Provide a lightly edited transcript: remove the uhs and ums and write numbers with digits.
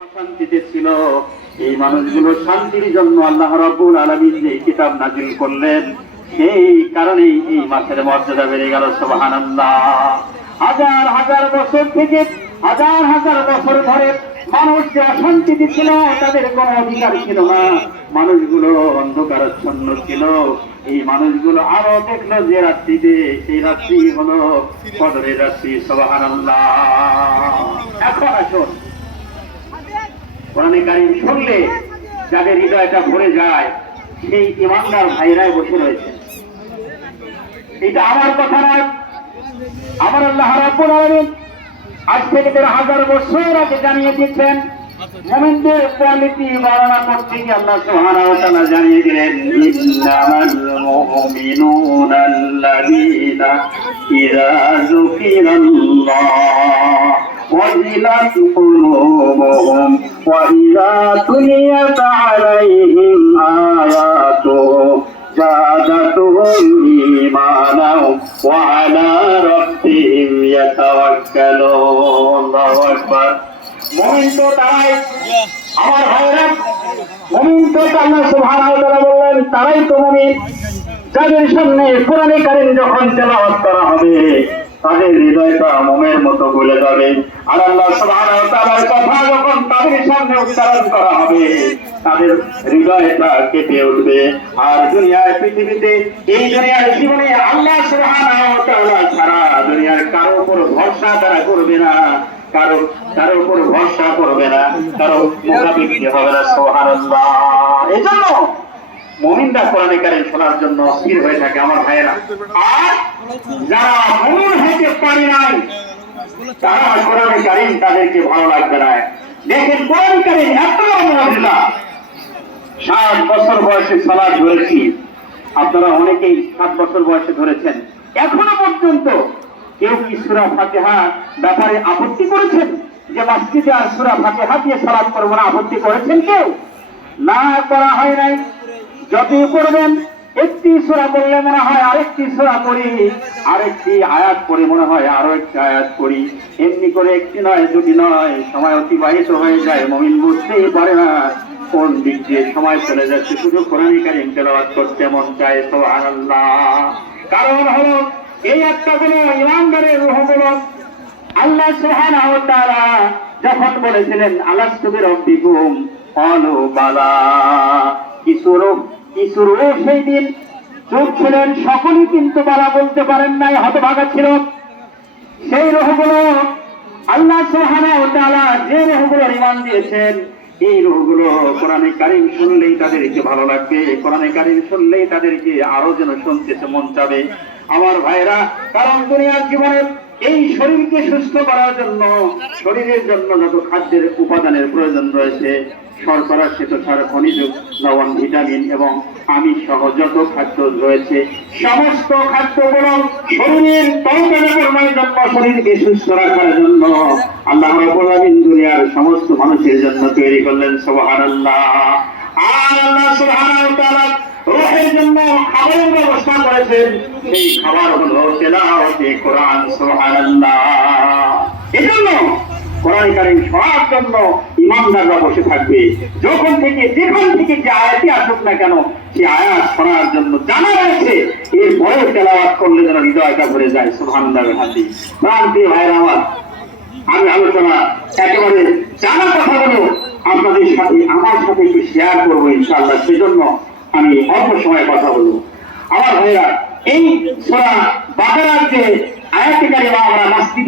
শান্তিতে ছিল। এই মানুষগুলো শান্তির জন্য আল্লাহ রাব্বুল আলামিন যে কিতাব নাযিল করলেন, সেই কারণেই এই মাসের মর্যাদা বেড়ে গেল। সুবহানাল্লাহ। হাজার হাজার বছর থেকে হাজার হাজার বছর ধরে মানুষ যে অশান্তিতে ছিল, তাদের কোনো অধিকার ছিল না, মানুষগুলো অন্ধকারাচ্ছন্ন ছিল। এই মানুষগুলো আরো দেখলো যে রাত্রিতে, সেই রাত্রি হলো কদরের রাত্রি। সুবহানাল্লাহ। এখন আসুন, কোরআনে কারীম শুনলে যাদের হৃদয়টা ভরে যায়, সেই ইমানদার ভাইরাই বসে রয়েছে। এটা আমার কথা নয়, আমার আল্লাহ রাব্বুল আলামিন আজ থেকে ১,৫০০ বছর আগে জানিয়ে দিয়েছেন। মুমিনদের কোয়ালিটি বর্ণনা করতে গিয়ে আল্লাহ সুবহানাহু ওয়া তাআলা জানিয়ে দিলেন, ইন্নামাল মুমিনুনা আল্লাযীনা ইযা যুকিরাল্লাহ وَجِلَتْ قُلُوبُهُمْ وَإِذَا تُلِيَتْ عَلَيْهِمْ آيَاتُهُ زَادَتْهُمْ إِيمَانًا وَعَلَى رَبِّهِمْ يَتَوَكَّلُونَ। আল্লাহু আকবার। মুমিন তো তারাই, আমার ভাইরা, মুমিন তো আল্লাহ সুবহানাহু ওয়া তাআলা বললেন তারাই তো মুমিন যাদের সামনে কোরআনে কারীম যখন তেলাওয়াত করা হবে, তাদের হৃদয়টা মোমের মতো গলে যাবে। আর আল্লাহ সুবহানাহু ওয়া তাআলার কথা যখন তাদের সামনে উচ্চারণ করা হবে, তাদের হৃদয়টা কেঁপে উঠবে। আর দুনিয়ার পৃথিবীতে, এই দুনিয়ার জীবনে আল্লাহ সুবহানাহু ওয়া তাআলা ছাড়া দুনিয়ার কারো উপর ভরসা তারা করবে না, কারো উপর ভরসা করবে না, কারো মোকাবিলা হবে না। সুবহানাল্লাহ। এজন্য মুমিনরা কোরআনে কারীম শোনার জন্য স্থির হয়ে থাকে আমার ভাইয়েরা। আর যারা মুমিন হতে পারে নাই, তারা কোরআনে কারীম তাদেরকে ভালো লাগবে না। দেখেন, কোরআনে কারীম এত মুজিজা। 7 বছর বয়সে সালাত ধরেছি, আপনারা অনেকেই 7 বছর বয়সে ধরেছেন। এখনো পর্যন্ত কেউ কি সূরা ফাতিহা ব্যাপারে আপত্তি করেছেন যে মসজিদে আর সূরা ফাতিহা দিয়ে সালাত করব না? আপত্তি করেছেন কেউ? না, করা হয় নাই। যদি করবেন, একটি সূরা বললে মনে হয় আরেকটি সূরা করি, আরেকটি আয়াত পড়ে মনে হয় আরো একটি আয়াত করি, এমনি করে একটি নয়, দুটি নয়, সময় অতিবাহিত হয়ে যায়। মুমিন বুঝতেই পারে না কোন দিক দিয়ে সময় চলে যাচ্ছে, শুধু কোরআনে কারীম তেলাওয়াত করতে মন চায়। সুবহানাল্লাহ। কারণ হলো এই একটা গুলো ইমানদারের রূহগুলো আল্লাহ সুবহানাহু ওয়া তাআলা যখন বলেছিলেন আলাস্তু বিরাব্বিকুম ক্বালু বালা, কিছু রূহ সেই দিন চুপ ছিলেন, সকলেই কিন্তু বালা বলতে পারেন নাই, হতভাগা ছিল। সেই রূহগুলো আল্লাহ সুবহানাহু ওয়া তাআলা যে রূহগুলো ঈমান দিয়েছেন, এই রূহগুলো কোরআনে কারীম শুনলেই তাদেরকে ভালো লাগবে, কোরআনে কারীম শুনলেই তাদেরকে আরো যেন শুনতে মন চাবে আমার ভাইরা। কারণ দুনিয়ার জীবনে এই শরীরকে সুস্থ করার জন্য, শরীরের জন্য যত খাদ্যের উপাদানের প্রয়োজন রয়েছে, শর্করা, শ্বেতসার, খনিজ লবণ, ভিটামিন এবং আমিষ সহ যত খাদ্য রয়েছে, সমস্ত খাদ্যগুলো শরীরের তরতাজাকরণের জন্য, শরীরকে সুস্থ রাখার জন্য আল্লাহ রাব্বুল আলামিন দুনিয়ার সমস্ত মানুষের জন্য তৈরি করলেন। সুবহানাল্লাহ। আর আল্লাহ সুবহানাহু ওয়া তাআলা রূহের জন্য খাবারের ব্যবস্থা করেছেন, সেই খাবার হলো তেলাওয়াতে কোরআন। সুবহানাল্লাহ। এজন্য কোরআন কারীম শোনার জন্য ইমানদাররা বসে থাকবে। যখন থেকে যেখান থেকে যে আয়াতই আসুক না কেন, সেই আয়াত শোনার জন্য জানা রয়েছে, এরপরে তেলাওয়াত করলে যেন হৃদয়টা ভরে যায়। সুবহানাল্লাহ। হাদিস প্রান্তীয় ভাইরা আমার, আমি আলোচনা একেবারে জানা কথাগুলো আপনাদের সাথে, আমার সাথে একটু শেয়ার করবো ইনশাআল্লাহ। সেজন্য আমি অল্প সময় কথা বলবো। আমার ভাইরা, এই সূরা বাকারার যে আয়াতে কারিমা আমরা মসজিদে